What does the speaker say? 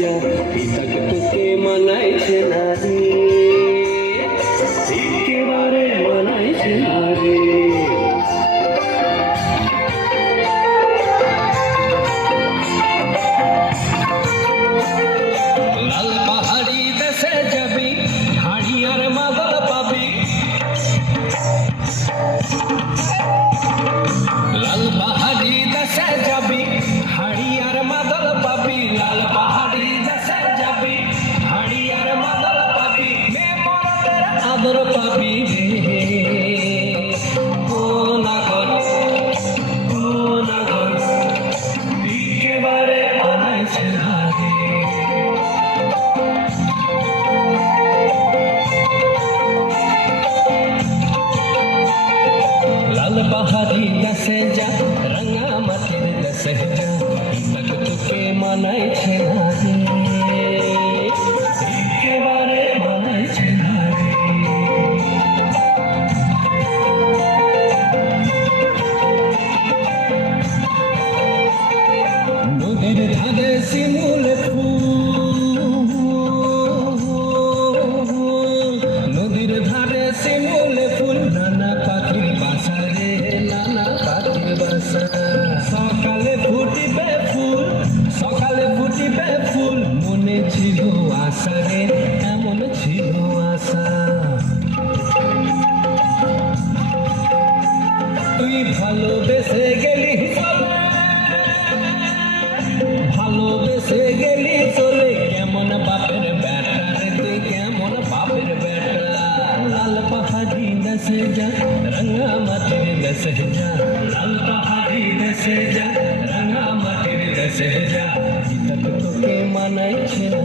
যা পিতাক তোকে মানাইছে না রে, একেবারে মানাইছে না রে। লাল পাহাড়ি দেশে যাবি, হাড়ি আর মাদল পাবি। লাল পাহাড়ি দেশে যাবি, হাড়ি আর মাদল পাবি। লাল পাহাড়ি দেশে যাবি, হাড়ি আর মাদল পাবি। মেমোরাদের আদর পাবি রে, ও নাগর, ও নাগর, একেবারে মানাইছে না রে। লাল পাহাড়ি দেশে যা, রাঙা মাটির দেশে যা, পিতাক তোকে মানাইছে না রে, একেবারে মানাইছে না রে। নদীর ধারে শিমুল ফুল, নদীর ধারে শিমুল ফুল, নানা পাখির বাসা রে, নানা পাখির বাসা। সকালে ফুটিবে ফুল, সকালে ফুটিবে ফুল, মনে ছিল আশা রে, এমন ছিল আশা। তুই ভালোবেসে গেলি চলে, ভালোবেসে গেলি চলে, কেমন বাপের বেটা রে তুই, কেমন বাপের বেটা। লাল পাহাড়ি দেশে যা, রাঙা মাটির দেশে যা, লাল পাহাড়ি দেশে যা, রাঙা মাটির দেশে যা, পিতাক তোকে মানাইছে না